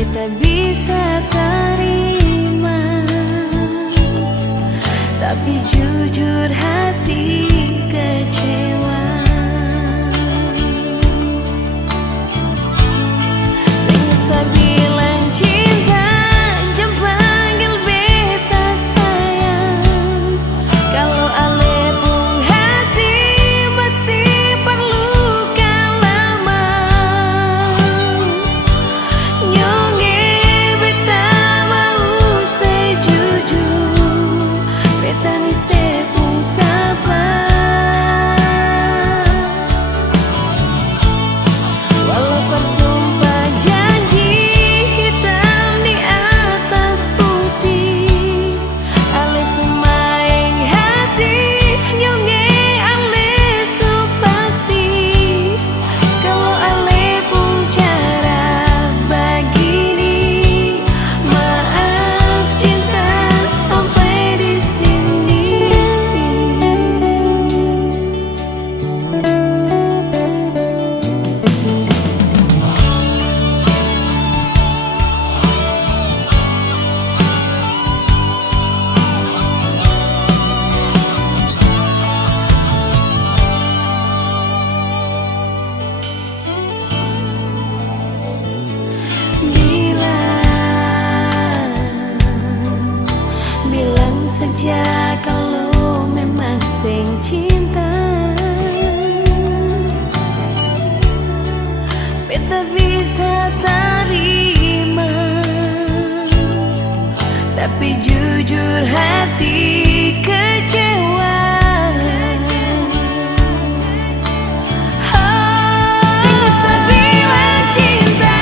beta bisa terima, tapi jujur hati kecewa. Sing bilang cinta jam panggil beta sayang, kalau ale pun hati masih perlukan lama. Nyonge beta mau sejujur, beta ni sepung sapa. Walau bersumpah janji hitam di atas putih, ale semaing hati nyonge ale su pasti. Kalau ale pun cara begini, maaf cinta sampai di sini. Bilang saja kalau memang sing cinta, beta bisa terima, tapi jujur hati kecewa. Bilang cinta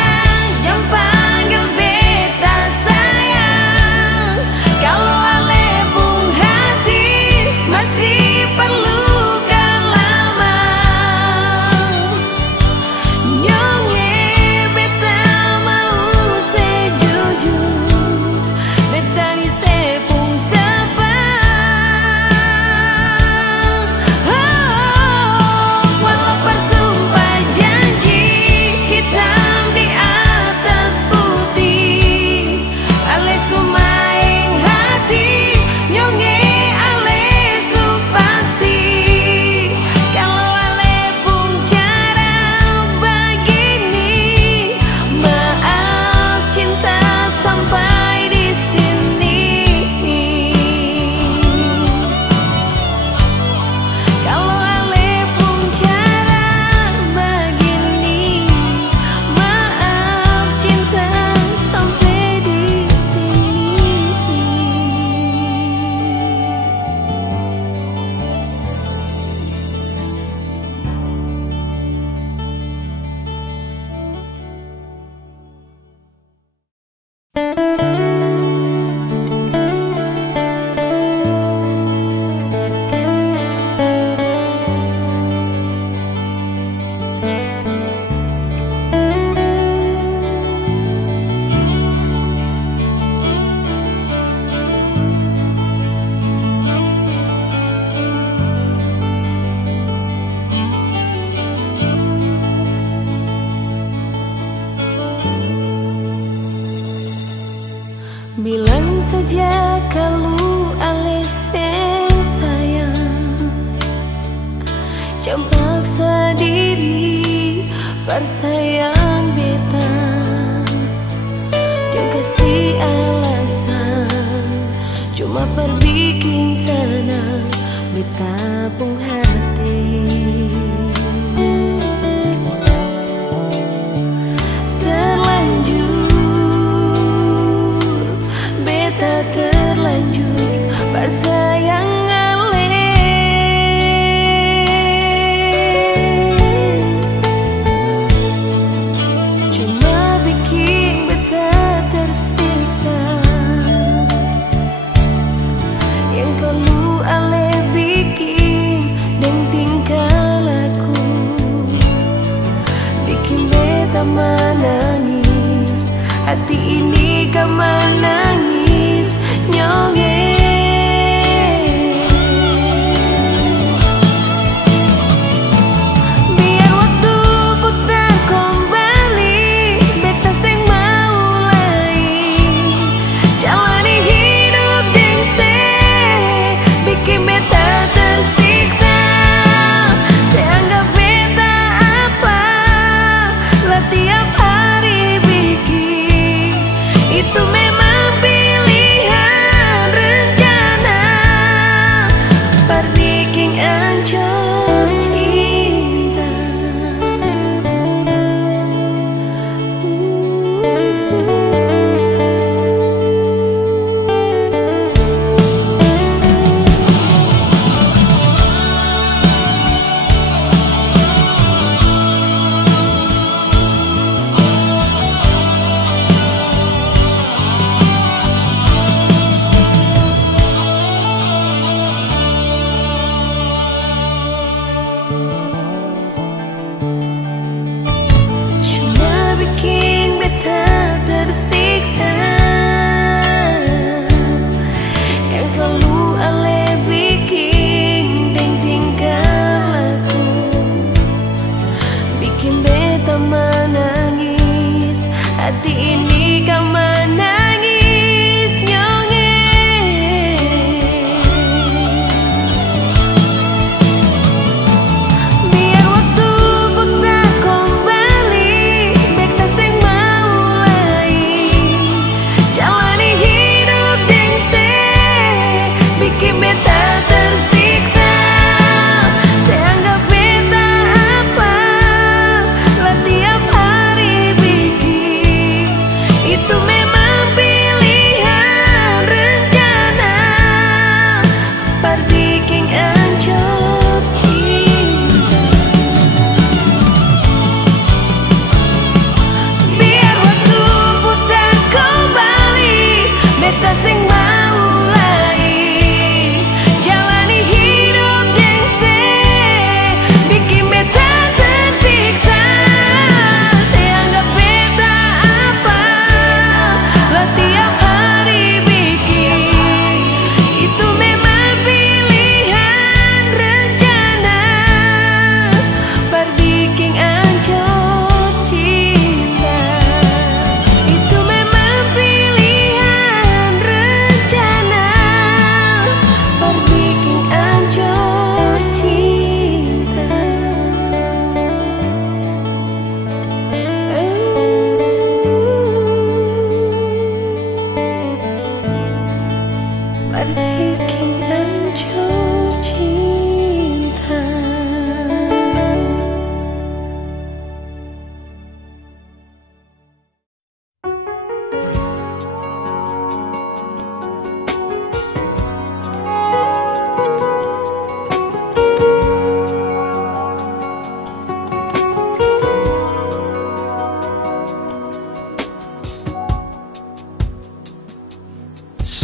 jam panggil beta sayang, kalau ale pun hati masih perlukan lama. Nyonge beta mau sejujur, beta ni sepung sapa. Walau bersumpah janji hitam di atas putih, ale sumaing hati nyonge ale su pasti. Kalau ale pun cara begini, maaf cinta sampai di sini. Kalau ale pun cara begini, maaf cinta sampai di sini. Bilang saja kalau ale sayang, jangan paksa diri bersayang beta, jangan kasih alasan cuma perbikin senang beta pun hati. Terlanjur bersayang ale, cuma bikin beta tersiksa. Yang selalu ale bikin dan tingkah laku, bikin beta menangis, hati ini gak menangis. Nyonge biar waktuku tak kembali, beta sing mau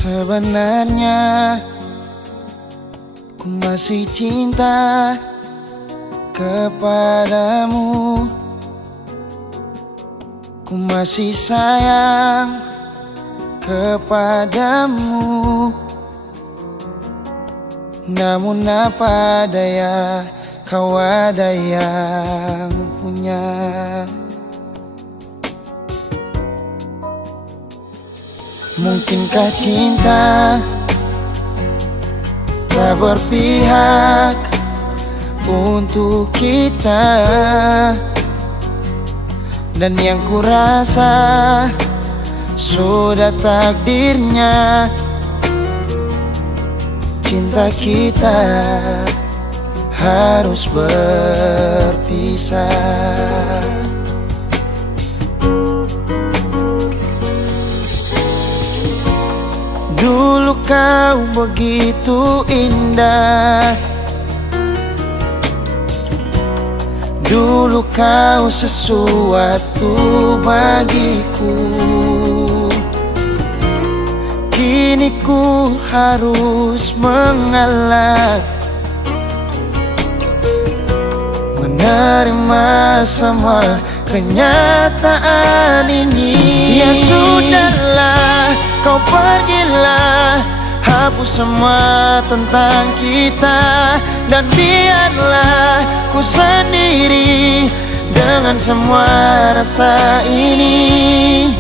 Sebenarnya ku masih cinta kepadamu, ku masih sayang kepadamu. Namun apa daya, kau ada yang punya. Mungkinkah cinta tak berpihak untuk kita? Dan yang kurasa sudah takdirnya cinta kita harus berpisah. Dulu kau begitu indah, dulu kau sesuatu bagiku. Kini ku harus mengalah, menerima semua kenyataan ini. Ya sudahlah, kau pergilah, hapus semua tentang kita. Dan biarlah ku sendiri dengan semua rasa ini.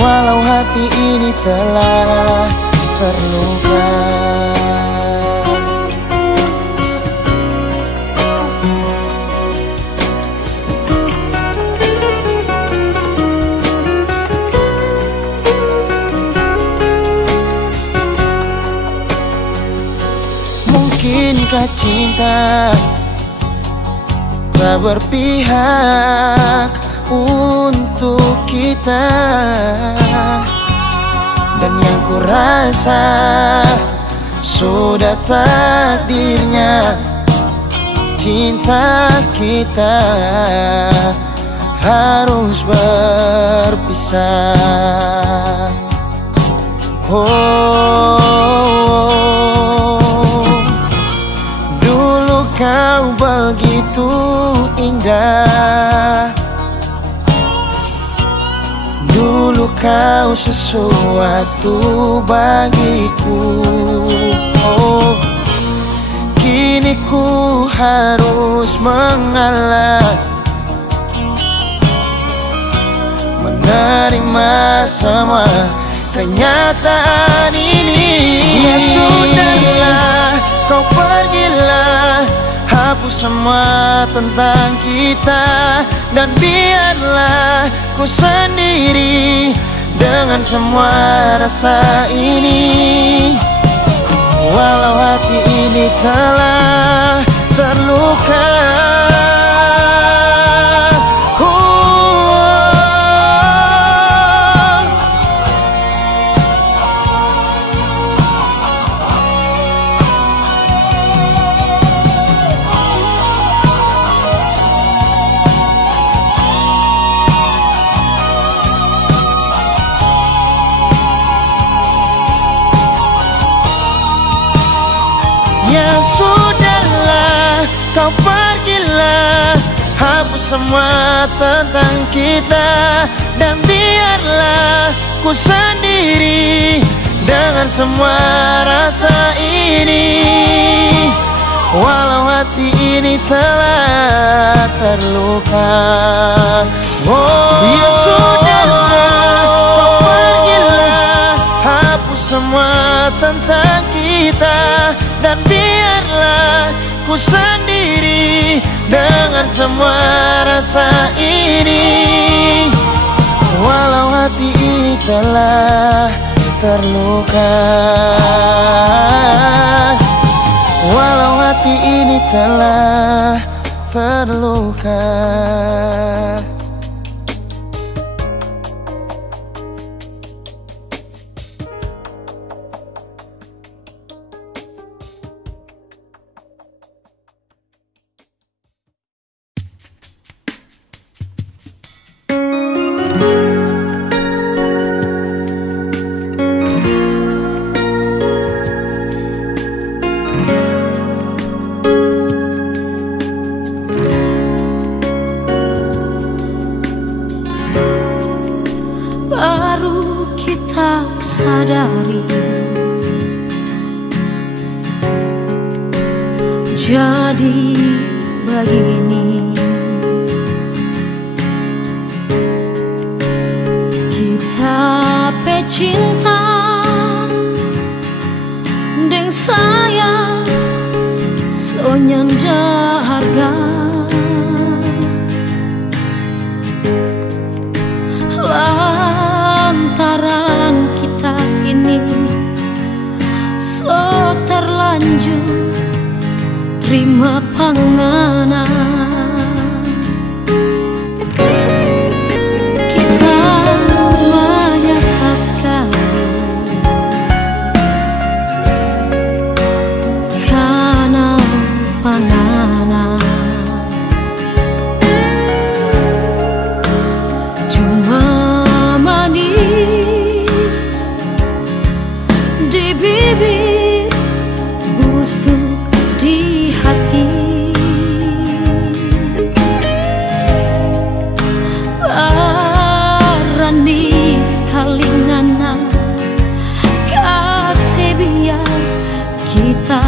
Walau hati ini telah terluka. Mungkinkah cinta tak berpihak untuk kita? Dan yang kurasa sudah takdirnya cinta kita harus berpisah. Dulu kau begitu indah, dulu kau sesuatu bagiku. Kini ku harus mengalah, menerima semua kenyataan ini. Ya sudahlah, kau pergilah, hapus semua tentang kita. Dan biarlah ku sendiri dengan semua rasa ini. Walau hati ini telah terluka. Ya sudahlah, kau pergilah, hapus semua tentang kita. Dan biarlah ku sendiri dengan semua rasa ini. Walau hati ini telah terluka. Ya sudahlah, kau pergilah, hapus semua tentang kita. Dan biarlah ku sendiri dengan semua rasa ini. Walau hati ini telah terluka, walau hati ini telah terluka. baru kita sadari jadi begini. Kita pecinta deng sayang so nyanda harga lantaran kita ini so terlanjur terima panganan. Kita menyasa sekali karena panganan. Cuma manis di bibir, busuk di hati. Berani sekali ngana kasih biar kita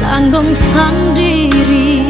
tanggung sendiri.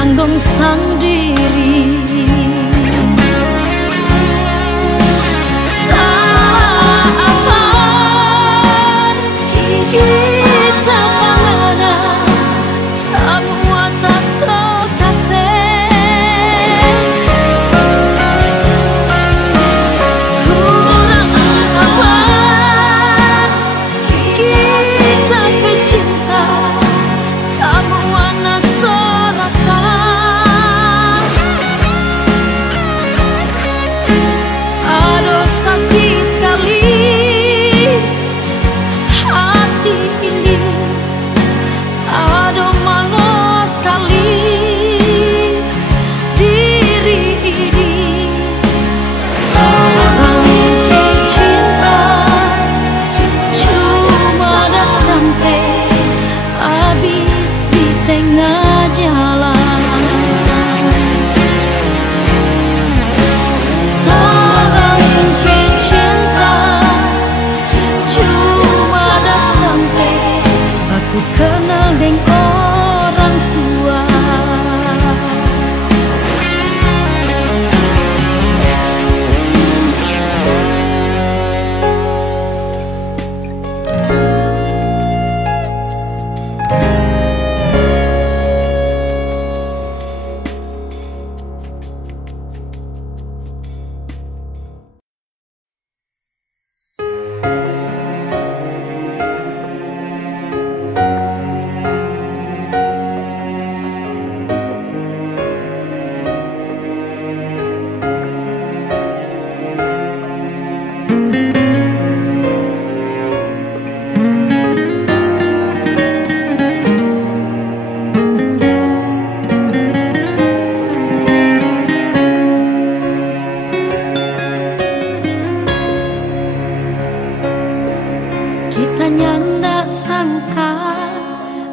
Tanggung sendiri. Saat kita panganan semua tak kasih kurang apa kita pecinta semua naso rasa. Kenal dengan orang tua.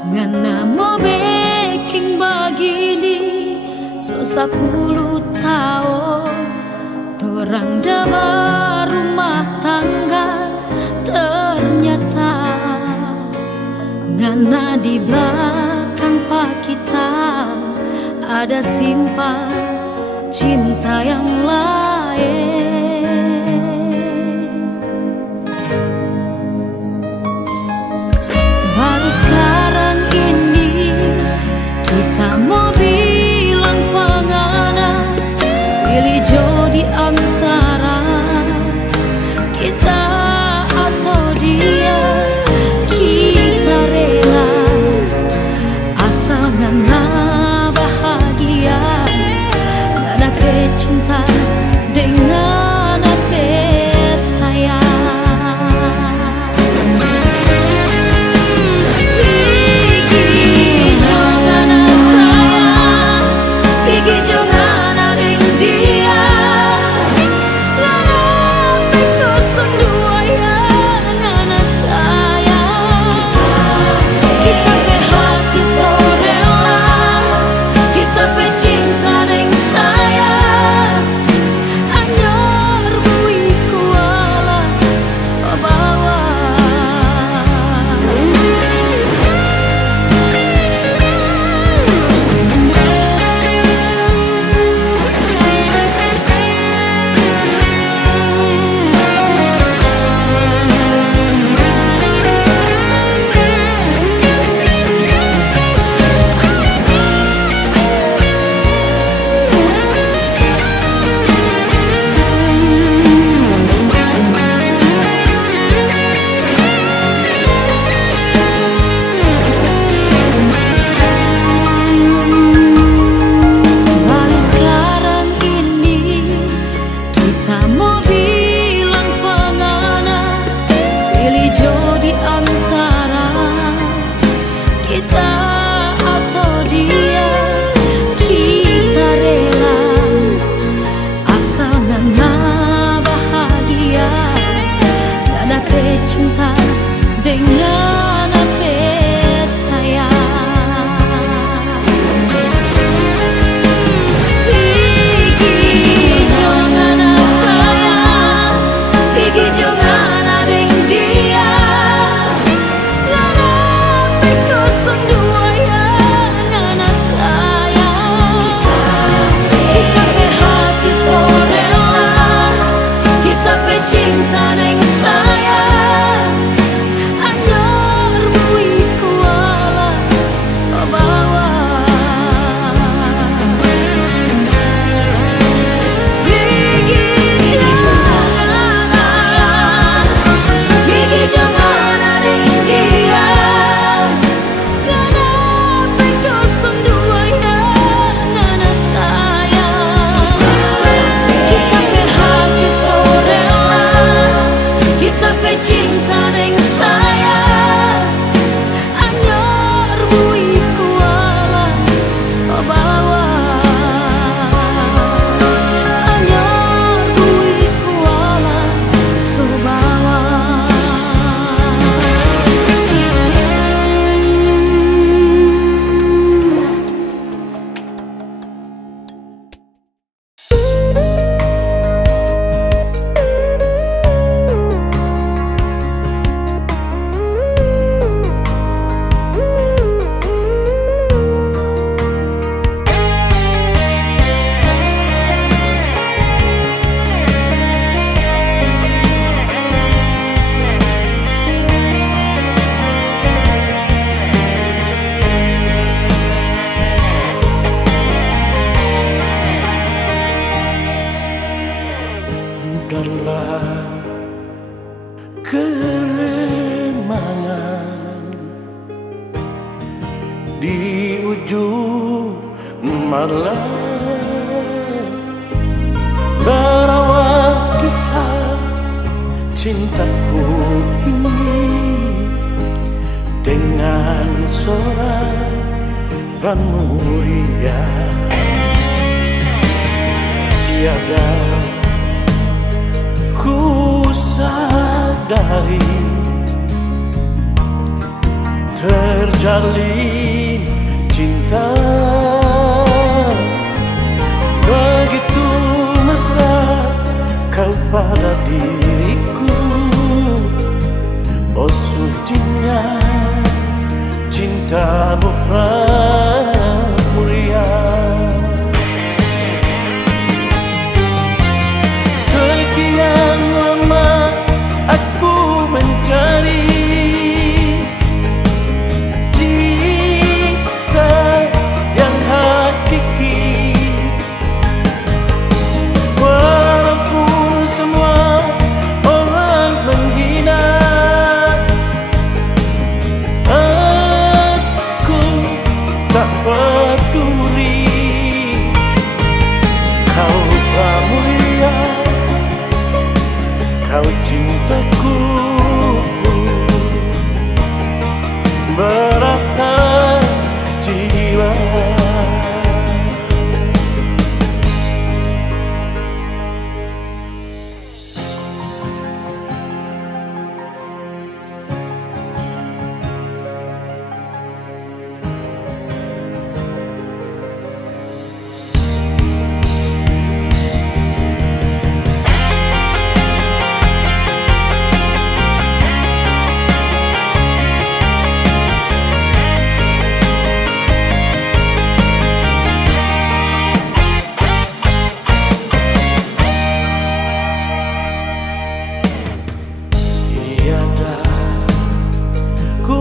ngana mau bikin begini so 10 tahun torang dah rumah tangga ternyata ngana di belakang pak kita ada simpan cinta yang lain. Baru sekarang ini kita mau bilang pengana pilih jodi antara kita atau dia. Kita rela asal ngana bahagia, ngana kecinta dengan apa sayang. Pergi jangan sayang, pergi jangan ada dia. Ngana pekosong dua ya, ngana sayang. Kita pe hati sore lah, kita pe cinta dengan sayang. Anyor bui kuala sobawa. Baru sekarang ini kita mau bilang pengana pilih jodi antara kita atau dia. Kita rela asal ngana bahagia, ngana kecinta dengan apa sayang. Pergi jangan sayang, pergi jangan ada dia. Ngana pekosong dua ya, ngana sayang. Kita pe hati sore lah, kita pe cinta dengan sayang. Anyor bui kuala sobawa. Pergi jangan ada dia. Ngana pekosong dua ya, ngana sayang. Kita pe hati sore lah, kita pe cinta dengan sayang. Anyor bui kuala sobawa. Anyor bui kuala sobawa. Dalam keremangan di ujung malam berawal kisah cintaku ini dengan sorak muria. Tiada ku sadari terjalin cinta begitu mesra kau pada diriku. Oh sucinya cintamu pramuria. Sekian lama aku mencari cinta yang hakiki, walaupun semua orang menghina. Aku tak peduli. Kau pramuria, kau cintaku, berapa jiwa. Tiada ku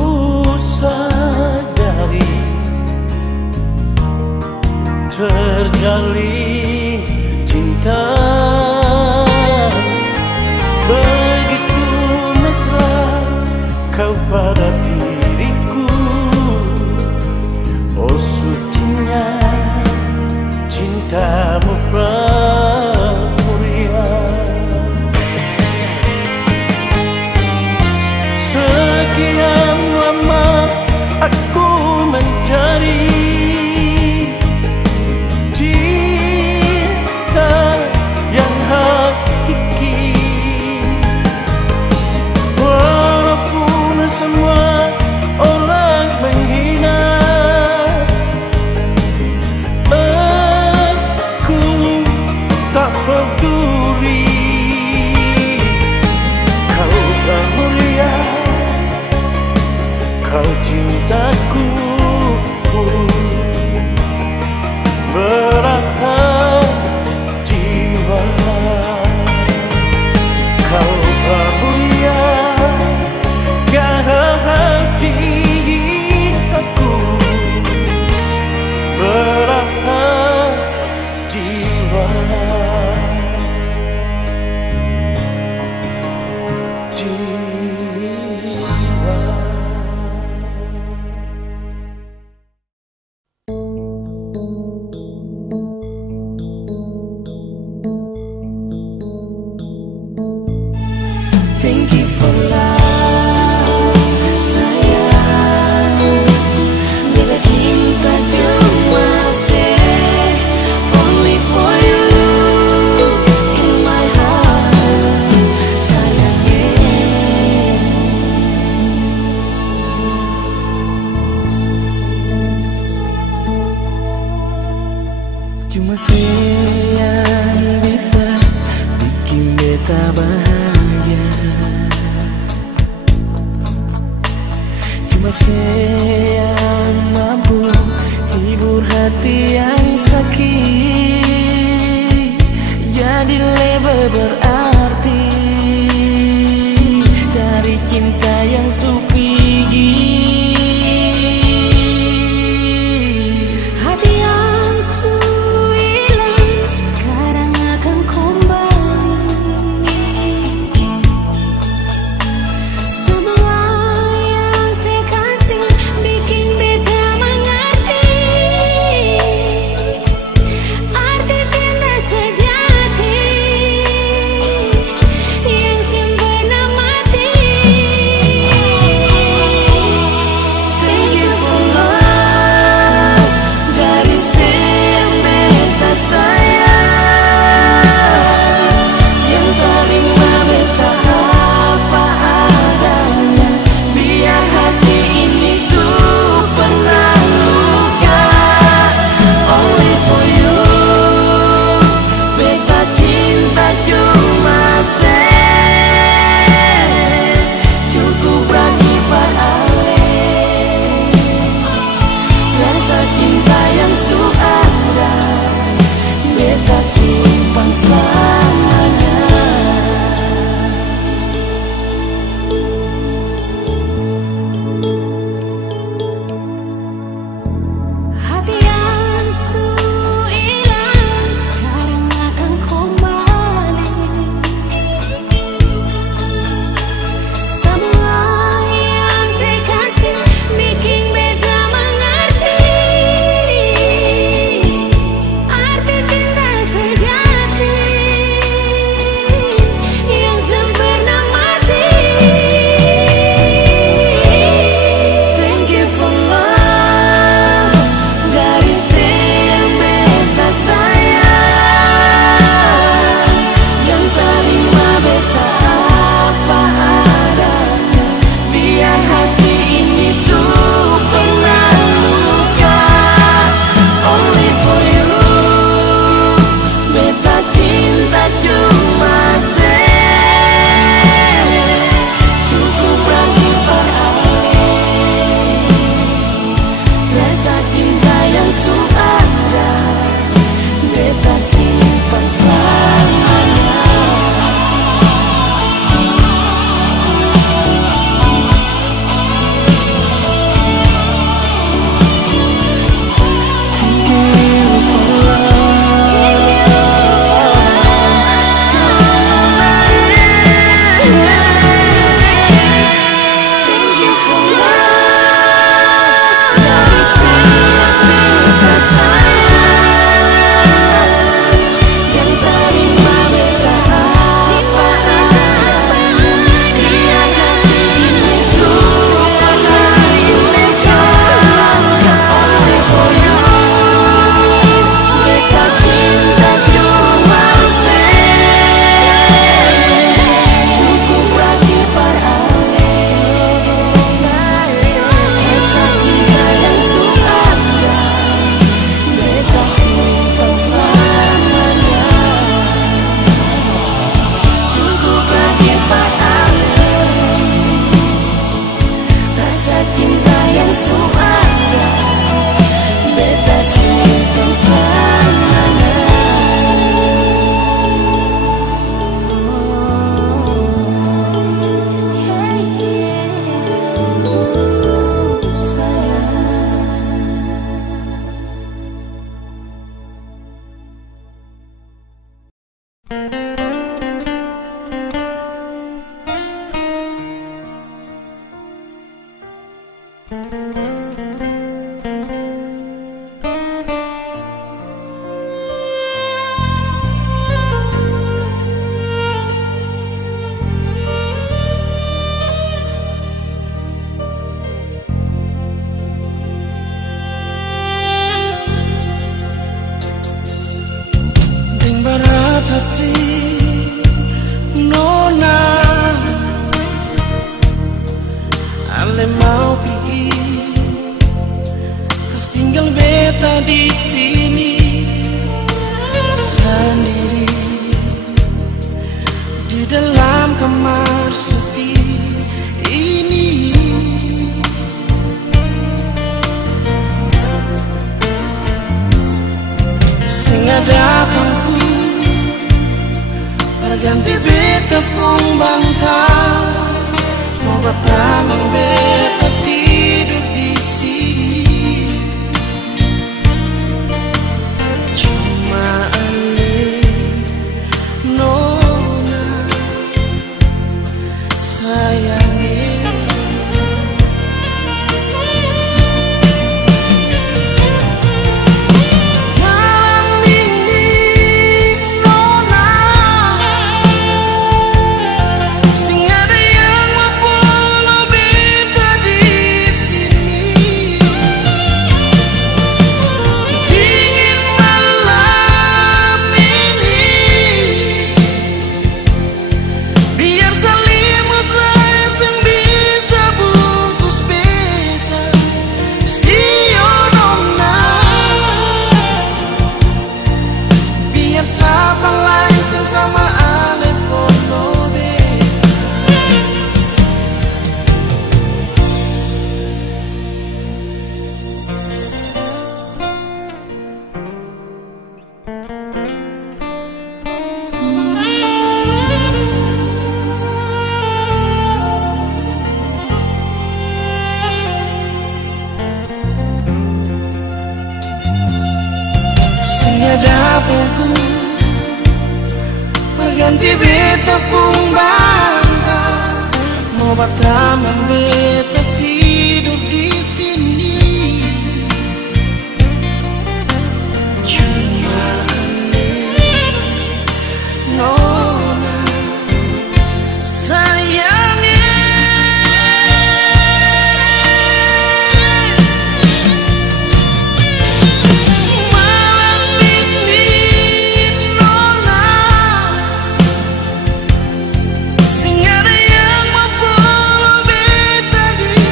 sadari terjalin cinta begitu mesra kau pada diriku. Oh sucinya cintamu pramuria. Sekian lama aku mencari cinta yang hakiki, walaupun semua orang menghina. Aku tak peduli. Kau pramuria, kau cintaku, berapa jiwa. Kau pramuria, kau cintaku, berapa jiwa. Thank you for love, sayang. Bila cinta cuma say only for you in my heart, sayang. Cuma say yang bisa bikin beta bahagia. Cuma say yang mampu hibur hati yang sakit. Jadi lebih berarti dari cinta yang supigi. Hati yang hilang sekarang akan kembali. Semua yang saya kasih bikin beta mengerti arti cinta sejati. beta di sini sendiri di dalam kamar sepi ini. Sing ada pangku berganti beta pun bantah, mau bertahan beta tidur di sini. Cuma aneh nona sayangnya. Malam ini nona sing ada yang membunuh beta di sini. Dingin malam ini, biar selimutlah yang bisa bungkus beta. Sio nona, biar siapa lain yang sama ale pono beta. Sing ada pungku berganti beta pun bangga, mau bertahan beta tidur di sini. Cuma aneh nona sayangnya. Malam ini nona sing ada yang membunuh beta di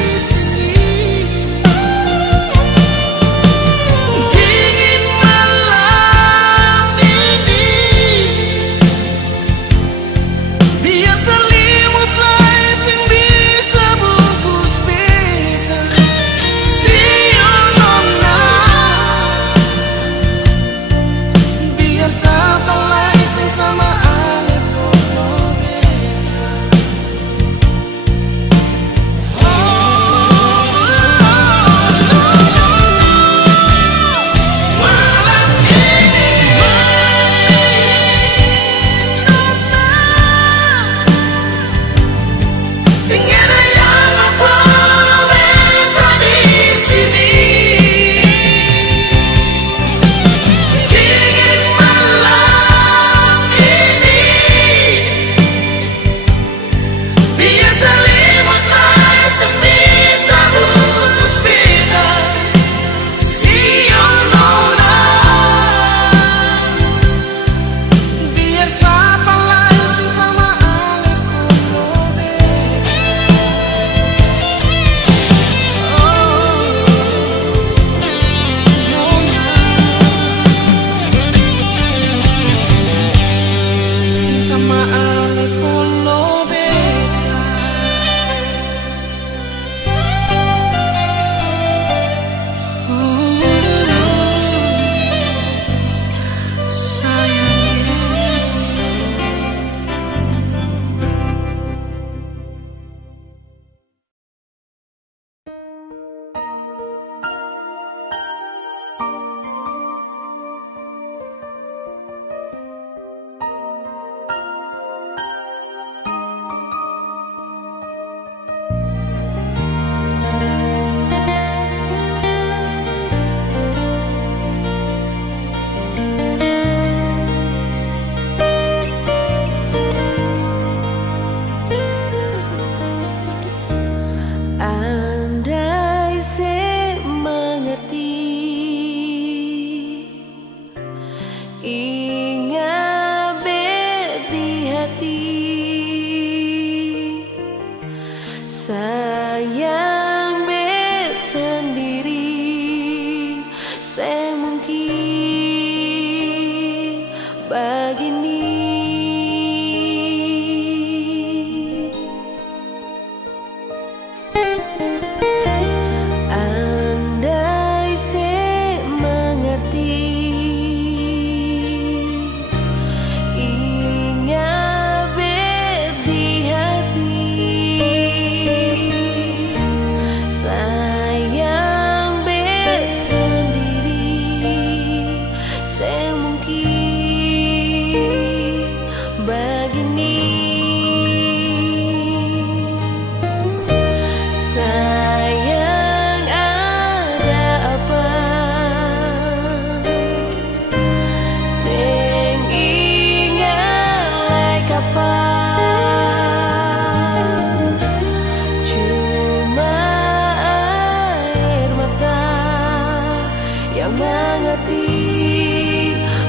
yang mengerti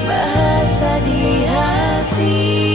bahasa di hati.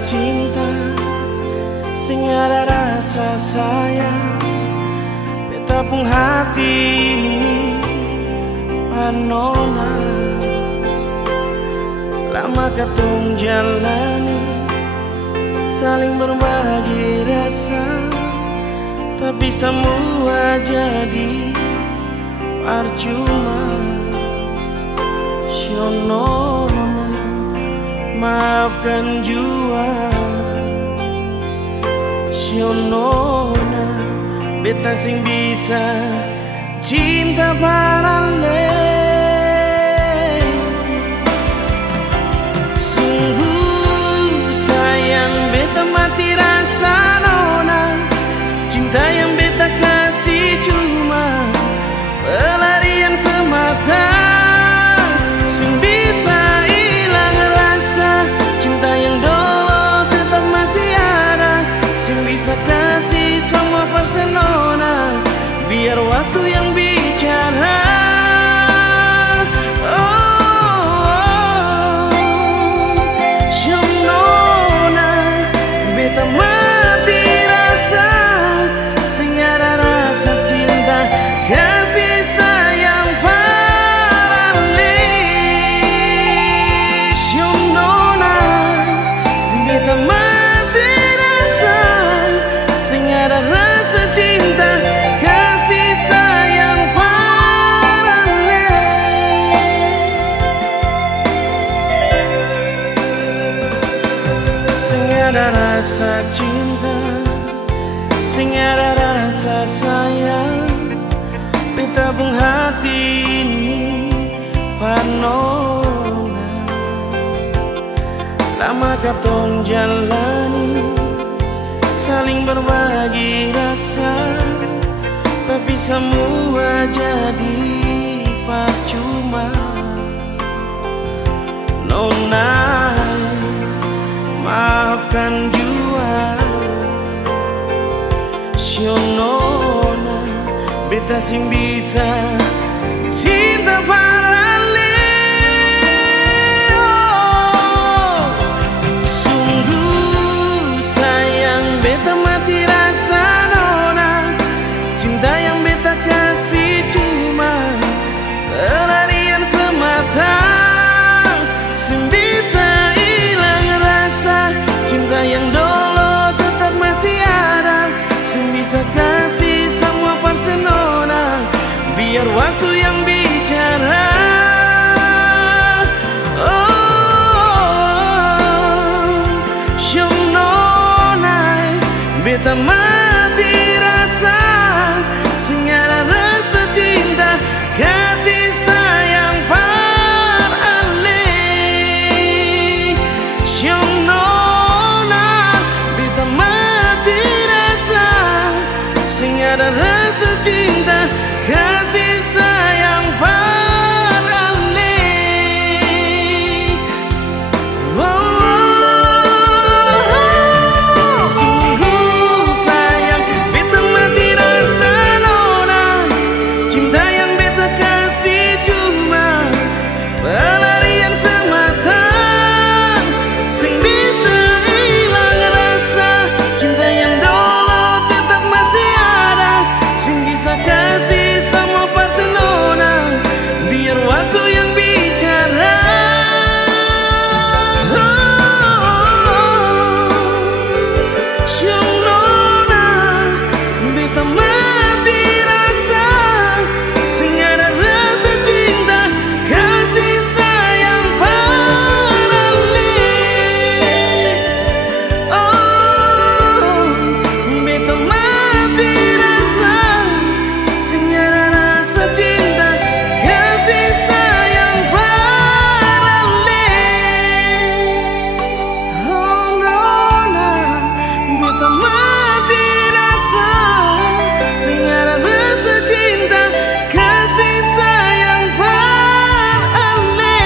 cinta, sing ada rasa sayang, beta pung hati ini panona. Lama katong jalani, saling berbagi rasa, tapi semua jadi percuma. Shionona, maafkan jua. Shionona, beta sing bisa cinta parale. Sungguh sayang beta mati rasa nona, cinta yang beta kasih cuma pelarian semata. Sing bisa hilang rasa, cinta yang dulu tetap masih ada. Sing bisa kasih semua personona, biar waktu yang bicara. Shionona, beta mati rasa, sing ada rasa cinta kasih sayang parale. Shionona, beta mati rasa, sing ada rasa cinta kasih sayang parale. Sing ada rasa cinta, sing ada rasa sayang, beta pung hati ini panona. Lama katong jalani, saling berbagi rasa, tapi semua jadi percuma. Nona, maafkan jua. Shionona, beta sing bisa cinta parale. Oh, sungguh sayang beta mati rasa nona, cinta yang beta kasih cuma pelarian semata. Sing bisa hilang rasa, cinta yang dulu tetap masih ada. Sing bisa kasih semua personona, biar waktu yang bicara. Oh, Shionona, beta mati rasa, sing ada rasa cinta kasih sayang parale. Shionona, beta mati rasa, sing ada rasa cinta kasih sayang parale. Oh, sungguh sayang beta mati rasa nona, cinta yang beta kasih cuma pelarian semata. Sing bisa hilang rasa, cinta yang dulu tetap masih ada. Sing bisa kasih semua personona, biar waktu yang bicara. Shionona, beta mati rasa, sing ada rasa cinta kasih sayang parale. Oh, beta mati rasa, sing ada rasa cinta kasih sayang parale. Oh, nona, beta mati rasa, sing ada rasa cinta kasih sayang parale.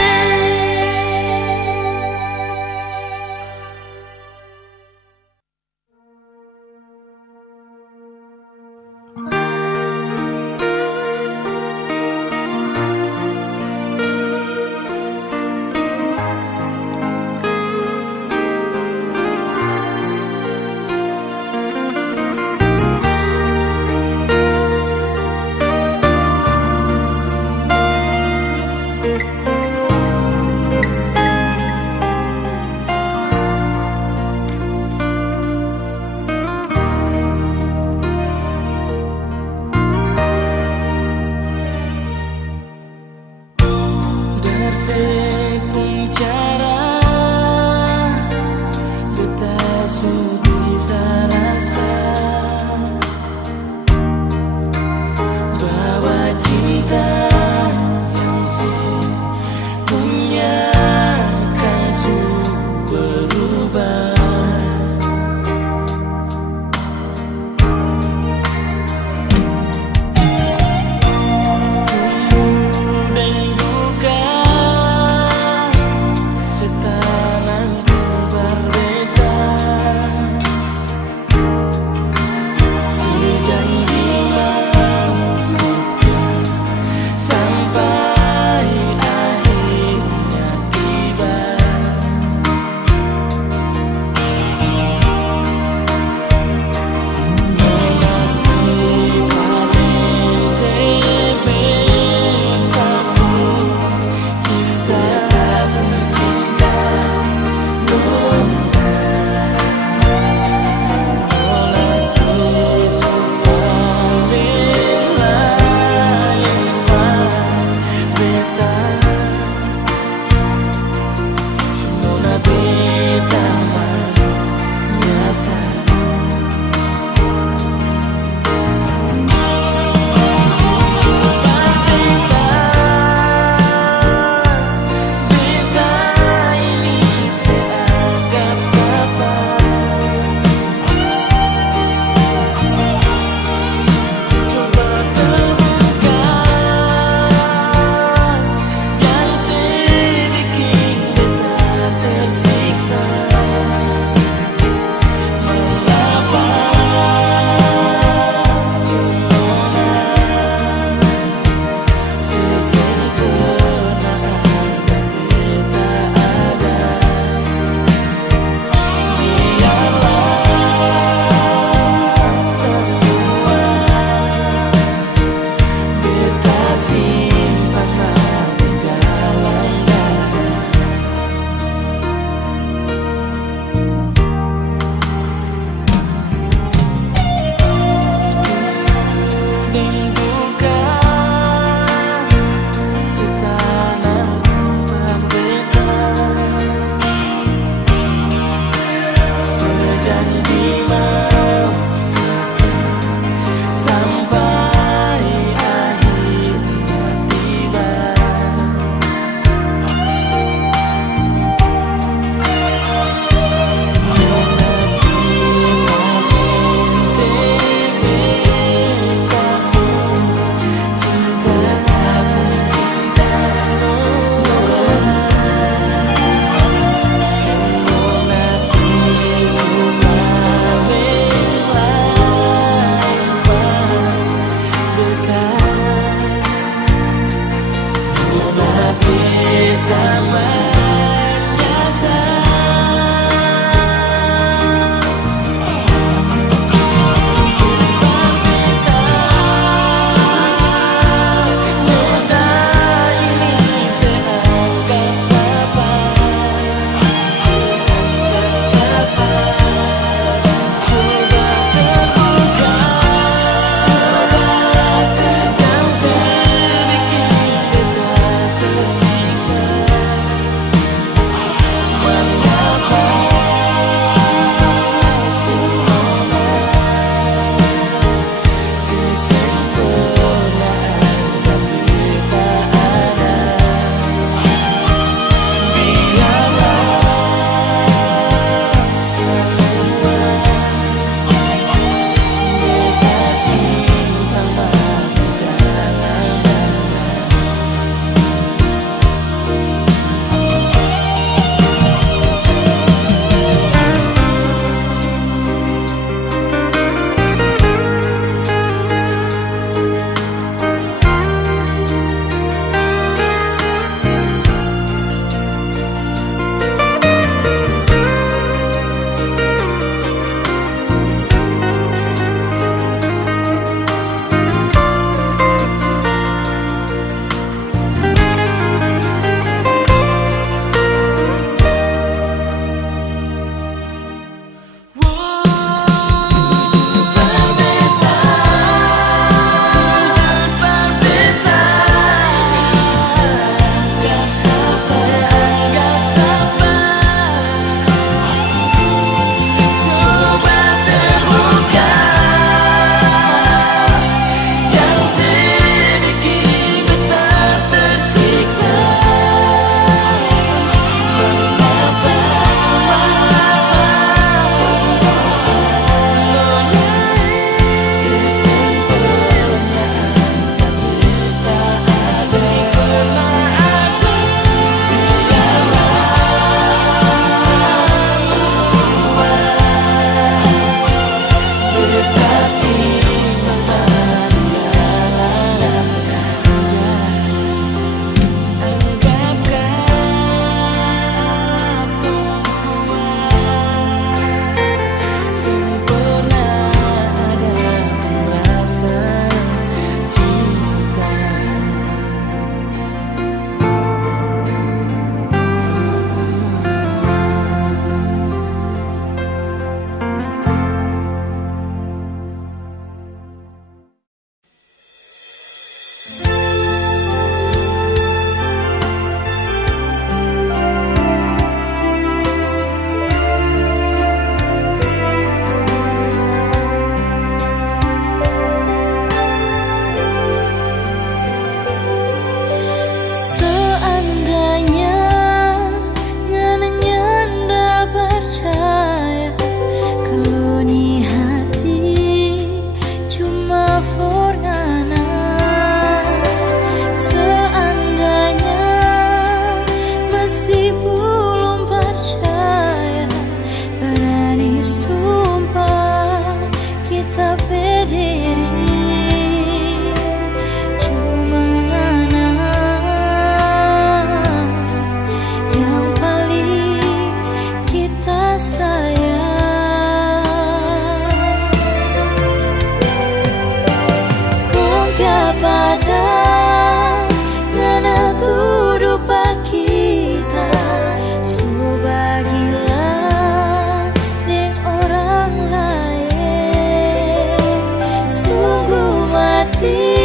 cinta.